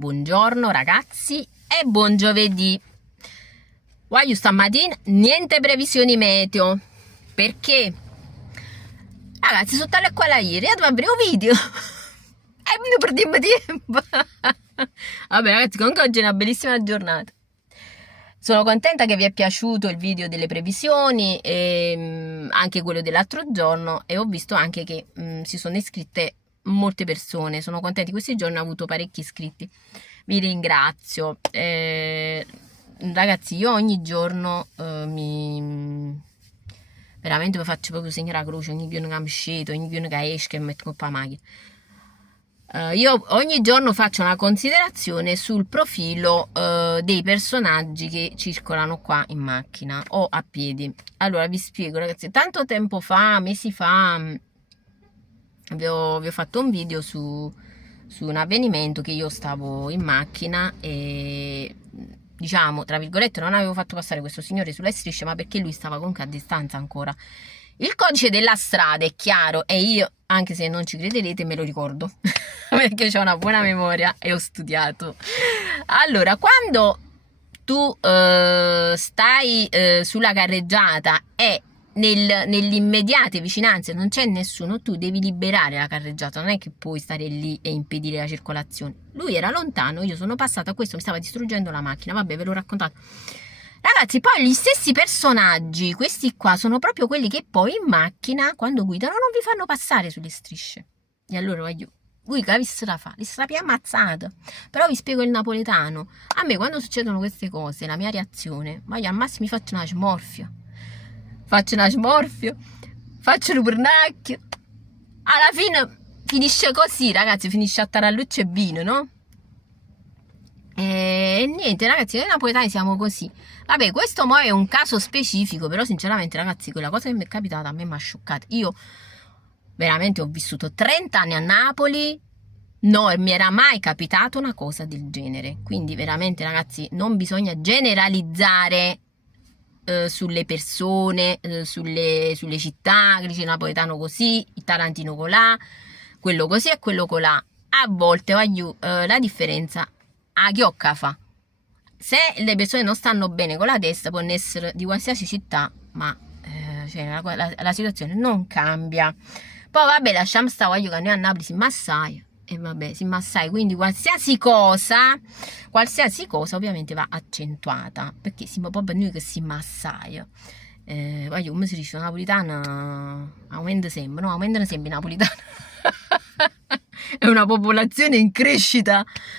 Buongiorno ragazzi e buon giovedì. Voglio stamattina niente previsioni meteo perché ragazzi sono tale e quale ieri devo aprire un video e non perdiamo tempo. Vabbè ragazzi, comunque oggi è una bellissima giornata. Sono contenta che vi è piaciuto il video delle previsioni e anche quello dell'altro giorno, e ho visto anche che si sono iscritte molte persone. Sono contenta, questi giorni ho avuto parecchi iscritti, vi ringrazio. Ragazzi, io ogni giorno veramente mi faccio proprio segno la croce ogni giorno che mi sceto, ogni giorno che esco e metto qua la macchina. Io ogni giorno faccio una considerazione sul profilo dei personaggi che circolano qua in macchina o a piedi. Allora vi spiego ragazzi, tanto tempo fa, mesi fa, vi ho fatto un video su un avvenimento che io stavo in macchina e diciamo tra virgolette non avevo fatto passare questo signore sulle strisce, ma perché lui stava comunque a distanza ancora. Il codice della strada è chiaro e io, anche se non ci crederete, me lo ricordo perché ho una buona memoria e ho studiato. Allora, quando tu stai sulla carreggiata e nelle immediate vicinanze non c'è nessuno, tu devi liberare la carreggiata, non è che puoi stare lì e impedire la circolazione. Lui era lontano, io sono passata, questo mi stava distruggendo la macchina, vabbè, ve l'ho raccontato. Ragazzi, poi gli stessi personaggi, questi qua, sono proprio quelli che poi in macchina, quando guidano, non vi fanno passare sulle strisce. E allora voglio, voi che vi strada fa? Li strada più ammazzata. Però vi spiego il napoletano. A me quando succedono queste cose, la mia reazione, ma io al massimo mi faccio una smorfia. Faccio un pernacchio. Alla fine finisce così, ragazzi, finisce a taralluccio e vino, no? E niente ragazzi, noi napoletani siamo così. Vabbè, questo mo è un caso specifico, però sinceramente ragazzi quella cosa che mi è capitata a me mi ha scioccato. Io veramente ho vissuto 30 anni a Napoli, non mi era mai capitato una cosa del genere. Quindi veramente ragazzi non bisogna generalizzare sulle persone, sulle città, che dice il napoletano così, il tarantino colà, quello così e quello colà. A volte voglio la differenza a chiocca fa. Se le persone non stanno bene con la testa, può essere di qualsiasi città, ma cioè, la situazione non cambia. Poi vabbè, lasciamo stare, voglio che noi a Napoli si massaia, e vabbè, si massaia, quindi qualsiasi cosa ovviamente va accentuata, perché siamo proprio noi che si massaia. Voglio, come si dice, la napolitana aumenta sempre, no? Aumentano sempre i napolitani. È una popolazione in crescita